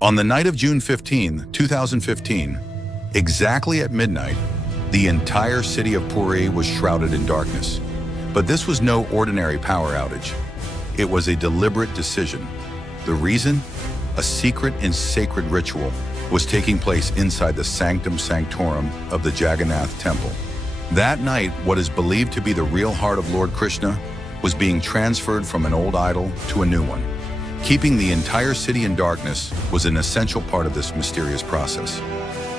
On the night of June 15, 2015, exactly at midnight, the entire city of Puri was shrouded in darkness. But this was no ordinary power outage. It was a deliberate decision. The reason? A secret and sacred ritual was taking place inside the sanctum sanctorum of the Jagannath Temple. That night, what is believed to be the real heart of Lord Krishna was being transferred from an old idol to a new one. Keeping the entire city in darkness was an essential part of this mysterious process.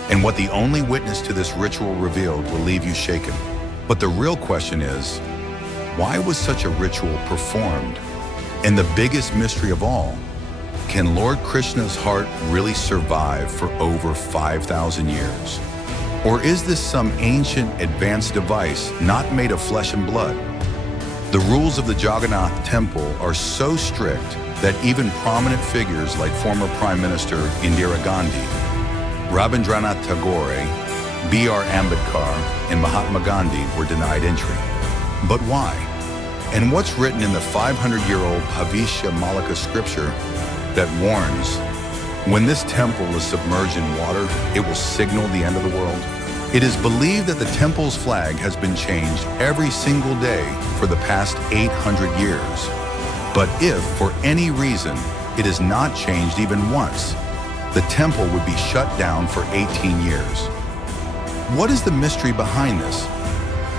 And what the only witness to this ritual revealed will leave you shaken. But the real question is, why was such a ritual performed? And the biggest mystery of all, can Lord Krishna's heart really survive for over 5,000 years? Or is this some ancient advanced device not made of flesh and blood? The rules of the Jagannath Temple are so strict that even prominent figures like former Prime Minister Indira Gandhi, Rabindranath Tagore, B.R. Ambedkar, and Mahatma Gandhi were denied entry. But why? And what's written in the 500-year-old Bhavishya Malika scripture that warns, when this temple is submerged in water, it will signal the end of the world? It is believed that the temple's flag has been changed every single day for the past 800 years. But if, for any reason, it is not changed even once, the temple would be shut down for 18 years. What is the mystery behind this?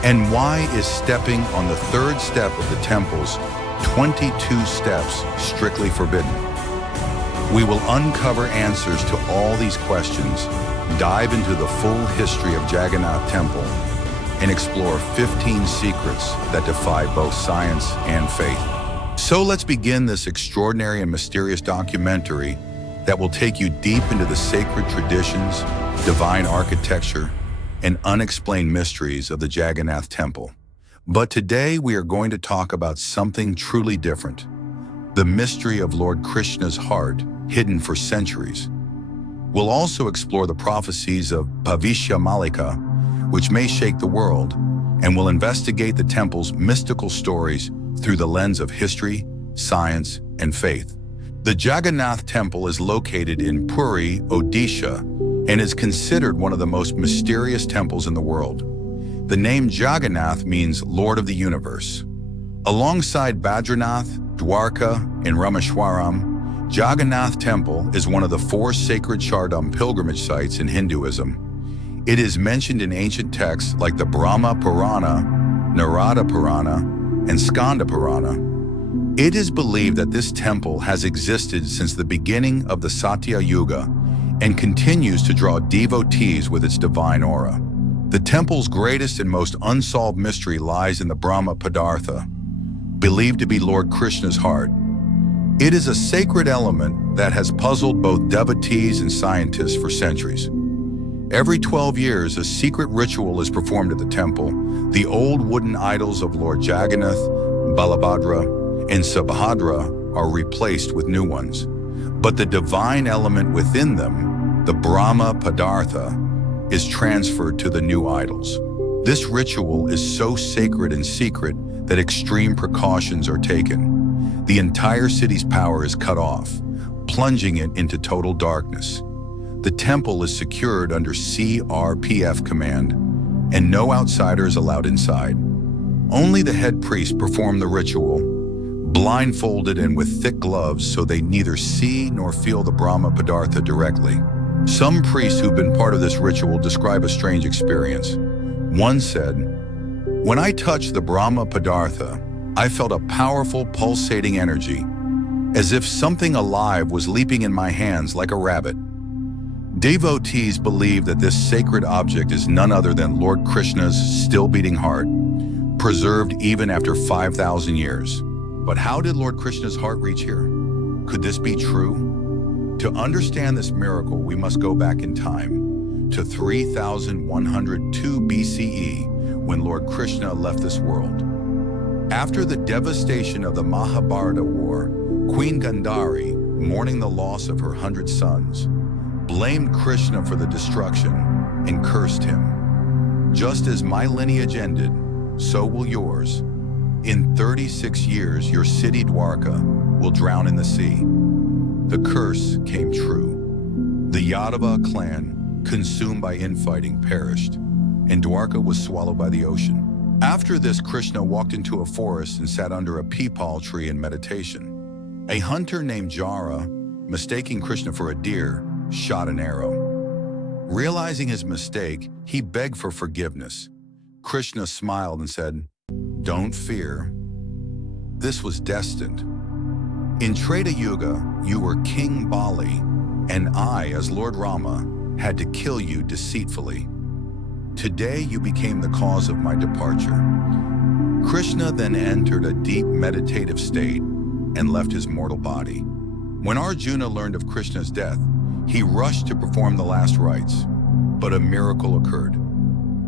And why is stepping on the third step of the temple's 22 steps strictly forbidden? We will uncover answers to all these questions, dive into the full history of Jagannath Temple, and explore 15 secrets that defy both science and faith. So let's begin this extraordinary and mysterious documentary that will take you deep into the sacred traditions, divine architecture, and unexplained mysteries of the Jagannath Temple. But today we are going to talk about something truly different, the mystery of Lord Krishna's heart, hidden for centuries. We'll also explore the prophecies of Bhavishya Malika, which may shake the world, and we'll investigate the temple's mystical stories through the lens of history, science, and faith. The Jagannath Temple is located in Puri, Odisha, and is considered one of the most mysterious temples in the world. The name Jagannath means Lord of the Universe. Alongside Badranath, Dwarka, and Rameshwaram, Jagannath Temple is one of the 4 sacred Char Dham pilgrimage sites in Hinduism. It is mentioned in ancient texts like the Brahma Purana, Narada Purana, and Skanda Purana. It is believed that this temple has existed since the beginning of the Satya Yuga and continues to draw devotees with its divine aura. The temple's greatest and most unsolved mystery lies in the Brahma Padartha, believed to be Lord Krishna's heart. It is a sacred element that has puzzled both devotees and scientists for centuries. Every 12 years, a secret ritual is performed at the temple. The old wooden idols of Lord Jagannath, Balabhadra, and Subhadra are replaced with new ones. But the divine element within them, the Brahma Padartha, is transferred to the new idols. This ritual is so sacred and secret that extreme precautions are taken. The entire city's power is cut off, plunging it into total darkness. The temple is secured under CRPF command, and no outsider is allowed inside. Only the head priest perform the ritual, blindfolded and with thick gloves so they neither see nor feel the Brahma Padartha directly. Some priests who've been part of this ritual describe a strange experience. One said, "When I touched the Brahma Padartha, I felt a powerful pulsating energy, as if something alive was leaping in my hands like a rabbit." Devotees believe that this sacred object is none other than Lord Krishna's still beating heart, preserved even after 5,000 years. But how did Lord Krishna's heart reach here? Could this be true? To understand this miracle, we must go back in time to 3102 BCE, when Lord Krishna left this world. After the devastation of the Mahabharata War, Queen Gandhari, mourning the loss of her 100 sons, blamed Krishna for the destruction and cursed him. "Just as my lineage ended, so will yours. In 36 years, your city Dwarka will drown in the sea." The curse came true. The Yadava clan, consumed by infighting, perished, and Dwarka was swallowed by the ocean. After this, Krishna walked into a forest and sat under a peepal tree in meditation. A hunter named Jara, mistaking Krishna for a deer, shot an arrow. Realizing his mistake, he begged for forgiveness. Krishna smiled and said, "Don't fear. This was destined. In Treta Yuga, you were King Bali, and I, as Lord Rama, had to kill you deceitfully. Today you became the cause of my departure." Krishna then entered a deep meditative state and left his mortal body. When Arjuna learned of Krishna's death, he rushed to perform the last rites, but a miracle occurred.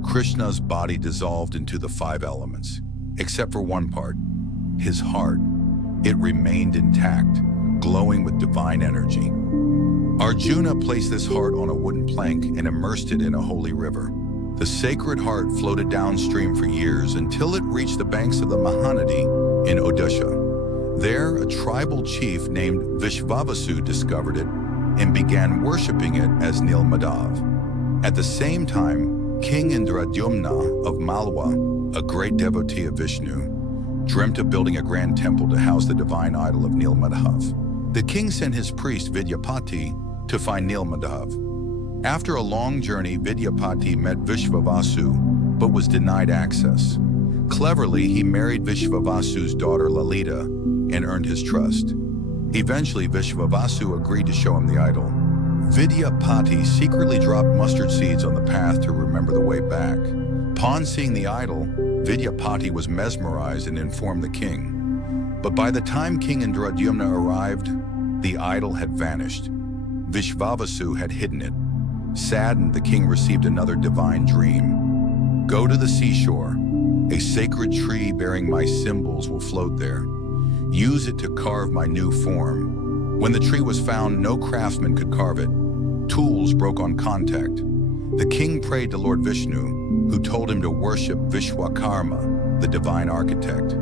Krishna's body dissolved into the 5 elements, except for one part, his heart. It remained intact, glowing with divine energy. Arjuna placed this heart on a wooden plank and immersed it in a holy river. The sacred heart floated downstream for years until it reached the banks of the Mahanadi in Odisha. There, a tribal chief named Vishvavasu discovered it and began worshipping it as Nilmadav. At the same time, King Indradyumna of Malwa, a great devotee of Vishnu, dreamt of building a grand temple to house the divine idol of Nilmadhav. The king sent his priest Vidyapati to find Nilmadhav. After a long journey, Vidyapati met Vishvavasu, but was denied access. Cleverly, he married Vishvavasu's daughter Lalita and earned his trust. Eventually, Vishvavasu agreed to show him the idol. Vidyapati secretly dropped mustard seeds on the path to remember the way back. Upon seeing the idol, Vidyapati was mesmerized and informed the king. But by the time King Indradyumna arrived, the idol had vanished. Vishvavasu had hidden it. Saddened, the king received another divine dream. "Go to the seashore. A sacred tree bearing my symbols will float there. Use it to carve my new form." When the tree was found, no craftsman could carve it. Tools broke on contact. The king prayed to Lord Vishnu, who told him to worship Vishwakarma, the divine architect.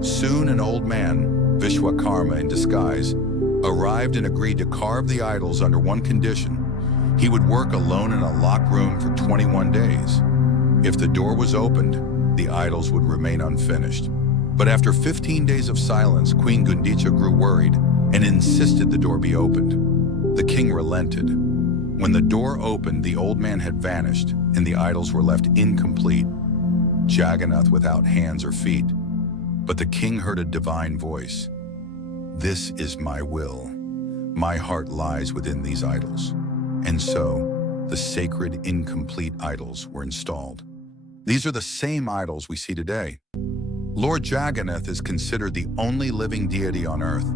Soon an old man, Vishwakarma in disguise, arrived and agreed to carve the idols under one condition. He would work alone in a locked room for 21 days. If the door was opened, the idols would remain unfinished. But after 15 days of silence, Queen Gundicha grew worried and insisted the door be opened. The king relented. When the door opened, the old man had vanished and the idols were left incomplete, Jagannath without hands or feet. But the king heard a divine voice. "This is my will. My heart lies within these idols." And so, the sacred incomplete idols were installed. These are the same idols we see today. Lord Jagannath is considered the only living deity on earth,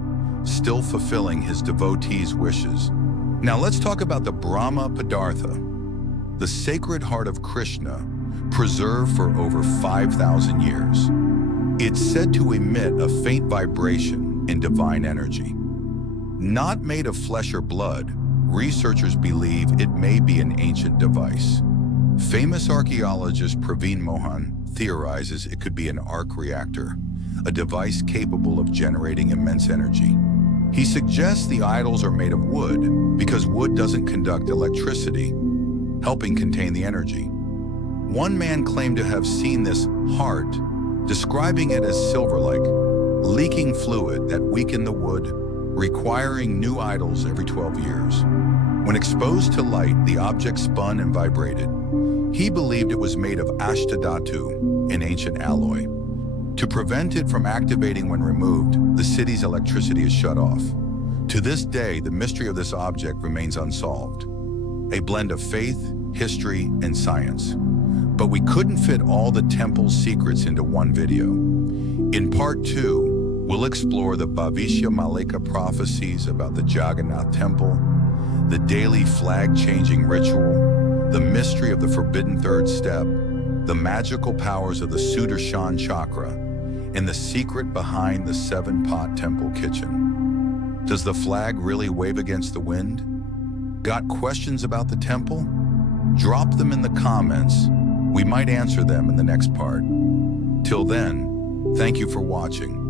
still fulfilling his devotees' wishes. Now let's talk about the Brahma Padartha, the sacred heart of Krishna, preserved for over 5,000 years. It's said to emit a faint vibration in divine energy. Not made of flesh or blood, researchers believe it may be an ancient device. Famous archaeologist Praveen Mohan theorizes it could be an arc reactor, a device capable of generating immense energy. He suggests the idols are made of wood because wood doesn't conduct electricity, helping contain the energy. One man claimed to have seen this heart, describing it as silver-like, leaking fluid that weakened the wood, requiring new idols every 12 years. When exposed to light, the object spun and vibrated. He believed it was made of ashtadhatu, an ancient alloy. To prevent it from activating when removed, the city's electricity is shut off. To this day, the mystery of this object remains unsolved. A blend of faith, history, and science. But we couldn't fit all the temple's secrets into one video. In part 2, we'll explore the Bhavishya Malika prophecies about the Jagannath Temple, the daily flag-changing ritual, the mystery of the forbidden third step, the magical powers of the Sudarshan chakra, and the secret behind the 7-pot temple kitchen. Does the flag really wave against the wind? Got questions about the temple? Drop them in the comments. We might answer them in the next part. Till then, thank you for watching.